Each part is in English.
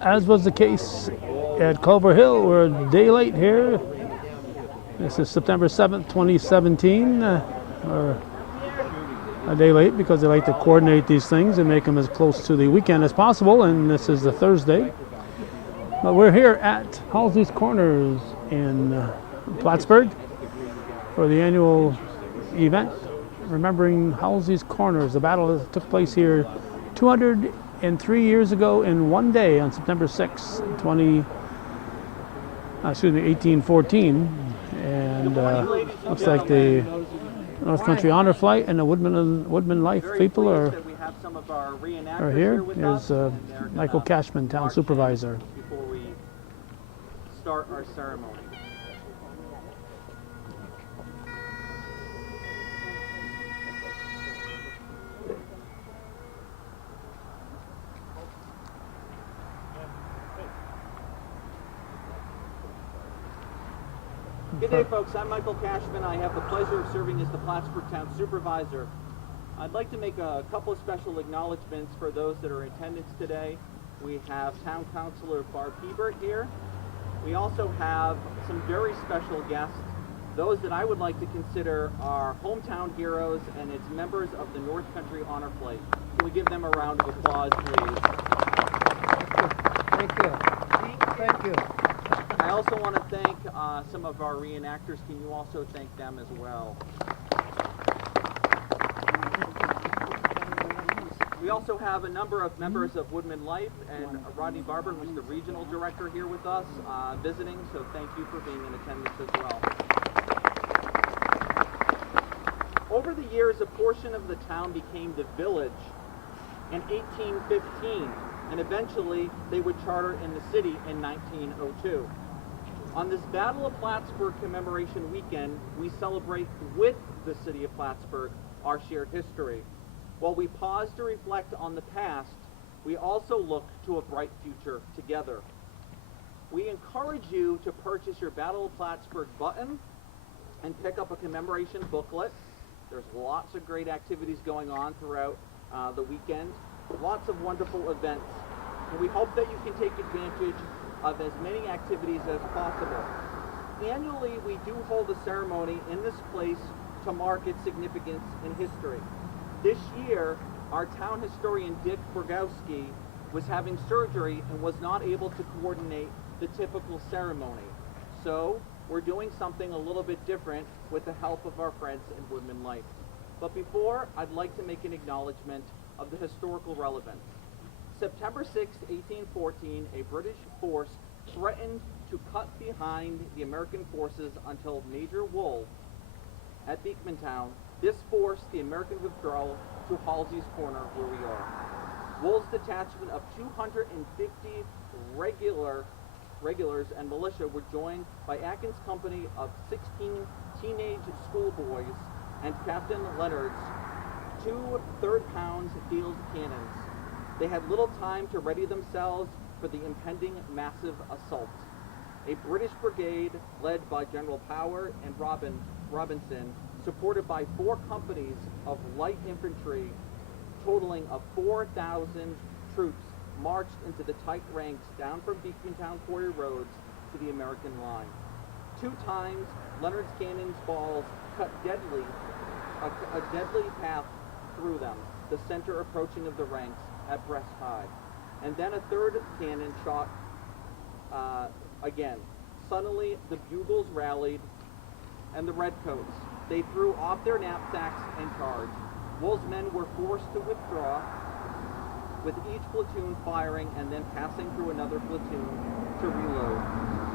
As was the case at Culver Hill, we're a day late here. This is September 7th, 2017. Or a day late because they like to coordinate these things and make them as close to the weekend as possible, and this is the Thursday. But we're here at Halsey's Corners in Plattsburgh for the annual event remembering Halsey's Corners, the battle that took place here 203 years ago in one day on September 6, 1814. And looks like the North Country Honor Flight and the Woodman Life people are here. Here's Michael Cashman, Town Supervisor. Before we start our ceremony. Good day, folks. I'm Michael Cashman. I have the pleasure of serving as the Plattsburgh Town Supervisor. I'd like to make a couple of special acknowledgments for those that are in attendance today. We have Town Councilor Barb Hebert here. We also have some very special guests, those that I would like to consider our hometown heroes and its members of the North Country Honor Flight. Can we give them a round of applause, please? Thank you. Thank you. I also want to thank some of our reenactors. Can you also thank them as well? We also have a number of members of Woodman Life, and Rodney Barber, who's the regional director, here with us visiting, so thank you for being in attendance as well. Over the years, a portion of the town became the village in 1815, and eventually they would charter in the city in 1902. On this Battle of Plattsburgh commemoration weekend, we celebrate with the city of Plattsburgh our shared history. While we pause to reflect on the past, we also look to a bright future together. We encourage you to purchase your Battle of Plattsburgh button and pick up a commemoration booklet. There's lots of great activities going on throughout the weekend, lots of wonderful events, and we hope that you can take advantage of as many activities as possible. Annually, we do hold a ceremony in this place to mark its significance in history. This year, our town historian Dick Borgowski was having surgery and was not able to coordinate the typical ceremony. So, we're doing something a little bit different with the help of our friends in Woodman Life. But before, I'd like to make an acknowledgement of the historical relevance. September 6, 1814, a British force threatened to cut behind the American forces until Major Wool at Beekmantown. This forced the American withdrawal to Halsey's Corner, where we are. Wool's detachment of 250 regulars and militia were joined by Atkins' company of 16 teenage schoolboys and Captain Leonard's 2 third-pound field cannons. They had little time to ready themselves for the impending massive assault. A British brigade led by General Power and Robinson, supported by 4 companies of light infantry, totaling of 4,000 troops, marched into the tight ranks down from Beekmantown Quarry Roads to the American line. 2 times, Leonard's cannon's balls cut a deadly path through them, the center approaching of the ranks at breast high. And then a third cannon shot again. Suddenly, the bugles rallied, and the redcoats. They threw off their knapsacks and charged. Wool's men were forced to withdraw, with each platoon firing and then passing through another platoon to reload.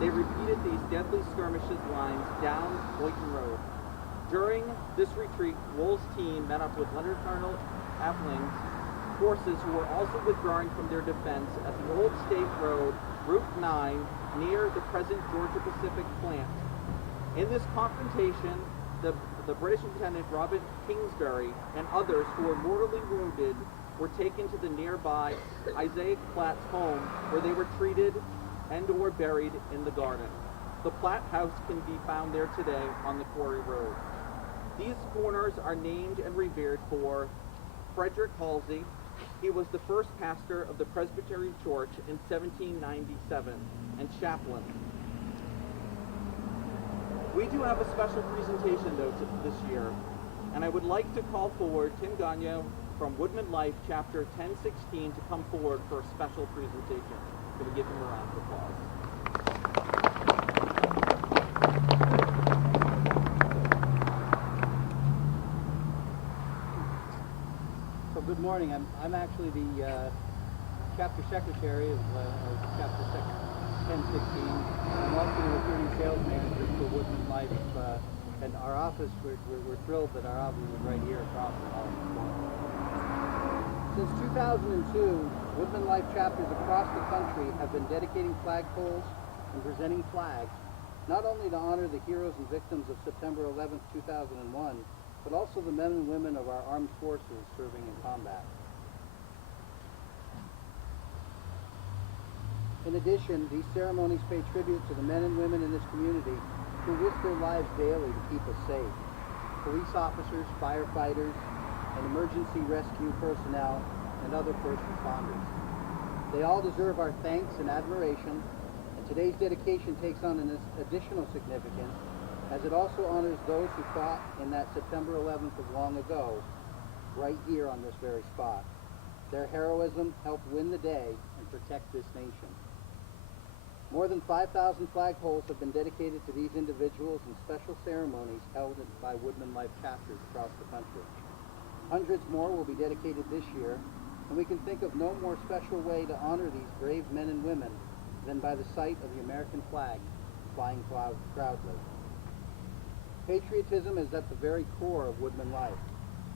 They repeated these deadly skirmishes lines down Boynton Road. During this retreat, Wool's team met up with Leonard Colonel Appling's forces, who were also withdrawing from their defense at the Old State Road, Route 9, near the present Georgia Pacific plant. In this confrontation, the British Lieutenant Robert Kingsbury and others who were mortally wounded were taken to the nearby Isaiah Platt's home, where they were treated and or buried in the garden. The Platt House can be found there today on the Quarry Road. These corners are named and revered for Frederick Halsey, He was the first pastor of the Presbyterian Church in 1797 and chaplain. We do have a special presentation, though, this year, and I would like to call forward Tim Gagnon from Woodman Life, Chapter 1016, to come forward for a special presentation. Can we give him a round of applause? So good morning. I'm actually the chapter secretary of chapter 1016. I'm also the recruiting sales manager for Woodman Life, and our office. We're thrilled that our office is right here across the hall. Since 2002, Woodman Life chapters across the country have been dedicating flagpoles and presenting flags, not only to honor the heroes and victims of September 11th, 2001, but also the men and women of our armed forces serving in combat. In addition, these ceremonies pay tribute to the men and women in this community who risk their lives daily to keep us safe. Police officers, firefighters, and emergency rescue personnel, and other first responders. They all deserve our thanks and admiration, and today's dedication takes on an additional significance as it also honors those who fought in that September 11th of long ago, right here on this very spot. Their heroism helped win the day and protect this nation. More than 5,000 flagpoles have been dedicated to these individuals in special ceremonies held by Woodman Life chapters across the country. Hundreds more will be dedicated this year, and we can think of no more special way to honor these brave men and women than by the sight of the American flag flying proudly. Patriotism is at the very core of Woodman Life.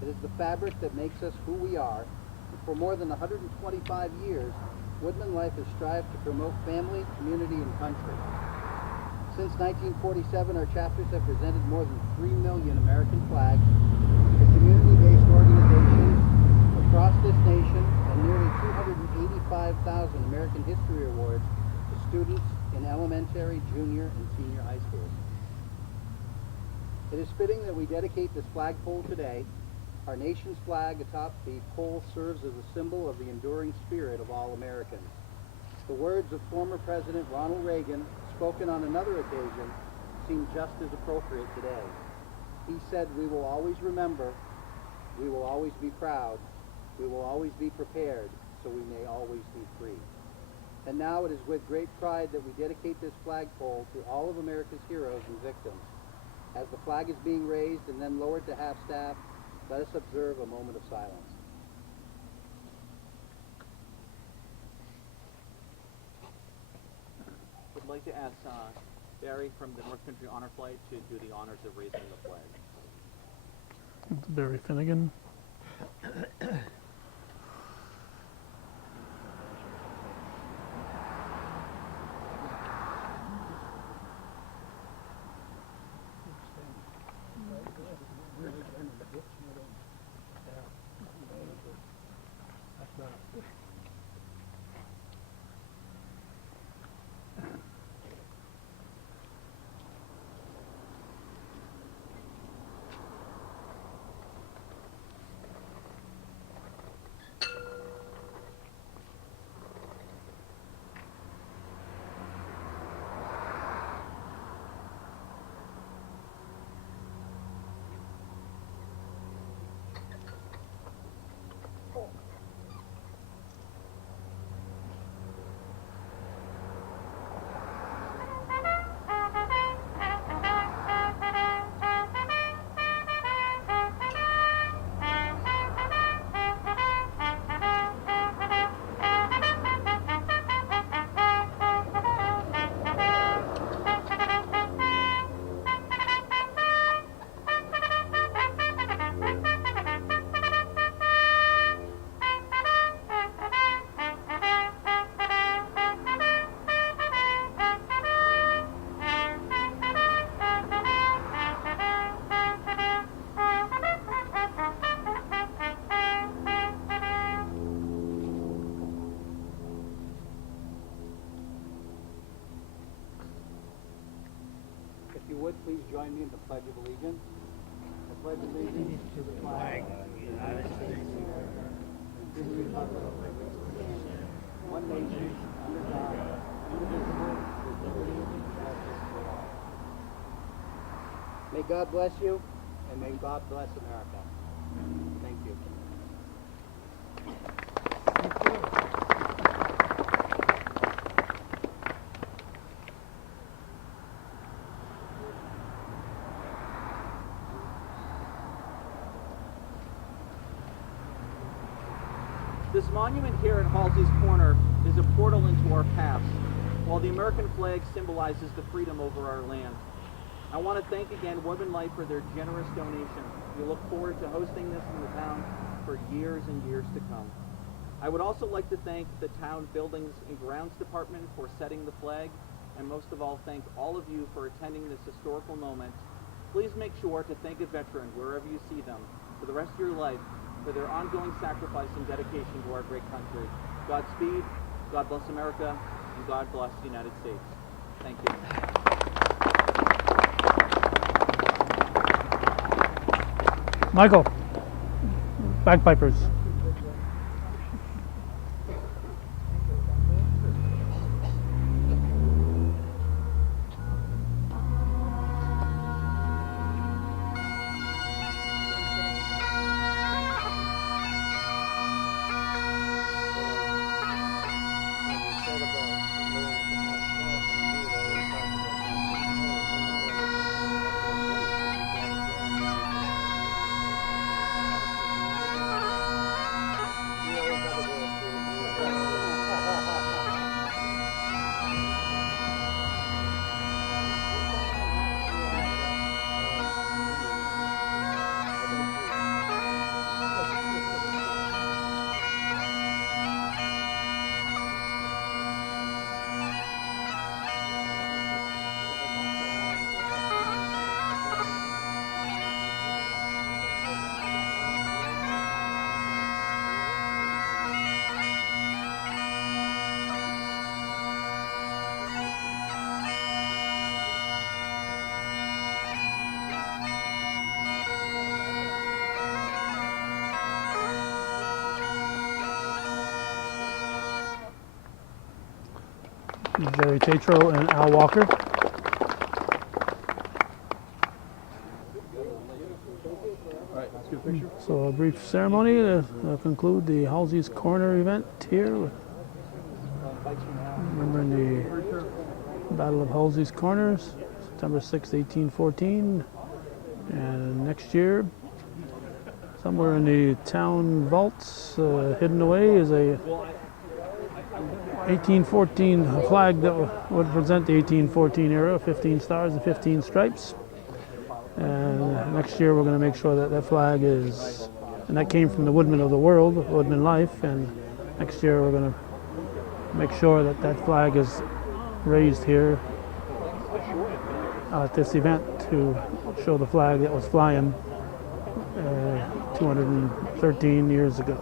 It is the fabric that makes us who we are, and for more than 125 years, Woodman Life has strived to promote family, community, and country. Since 1947, our chapters have presented more than 3 million American flags to community-based organizations across this nation and nearly 285,000 American History Awards to students in elementary, junior, and senior high schools. It is fitting that we dedicate this flagpole today. Our nation's flag atop the pole serves as a symbol of the enduring spirit of all Americans. The words of former President Ronald Reagan, spoken on another occasion, seem just as appropriate today. He said, "We will always remember, we will always be proud, we will always be prepared, so we may always be free." And now it is with great pride that we dedicate this flagpole to all of America's heroes and victims. As the flag is being raised and then lowered to half-staff, let us observe a moment of silence. I'd like to ask Barry from the North Country Honor Flight to do the honors of raising the flag. Barry Finnegan. If you would, please join me in the Pledge of Allegiance. I pledge allegiance to the flag of the United States of America, and to the republic May God bless you, and may God bless America. Thank you. This monument here at Halsey's Corner is a portal into our past, while the American flag symbolizes the freedom over our land. I want to thank again Woodman Life for their generous donation. We look forward to hosting this in the town for years and years to come. I would also like to thank the town Buildings and Grounds Department for setting the flag, and most of all thank all of you for attending this historical moment. Please make sure to thank a veteran wherever you see them for the rest of your life, for their ongoing sacrifice and dedication to our great country. Godspeed, God bless America, and God bless the United States. Thank you. Michael, bagpipers. Jerry Tatro and Al Walker. So a brief ceremony to conclude the Halsey's Corner event here. Remembering the Battle of Halsey's Corners, September 6, 1814. And next year, somewhere in the town vaults, hidden away, is a 1814 flag that would represent the 1814 era, 15 stars and 15 stripes. And next year we're going to make sure that that flag is, and that came from the Woodman of the World, Woodman Life, and next year we're going to make sure that that flag is raised here at this event to show the flag that was flying 213 years ago.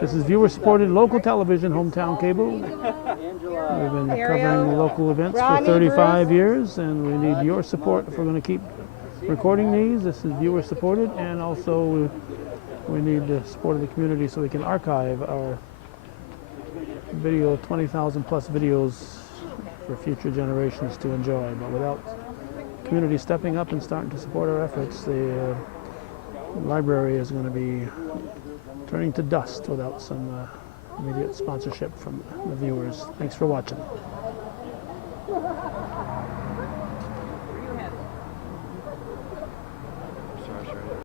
This is viewer-supported local television, hometown cable. We've been covering local events for 35 years, and we need your support if we're going to keep recording these. This is viewer-supported, and also we need the support of the community so we can archive our video, 20,000 plus videos for future generations to enjoy. But without community stepping up and starting to support our efforts, the library is going to be turning to dust without some immediate sponsorship from the viewers. Thanks for watching.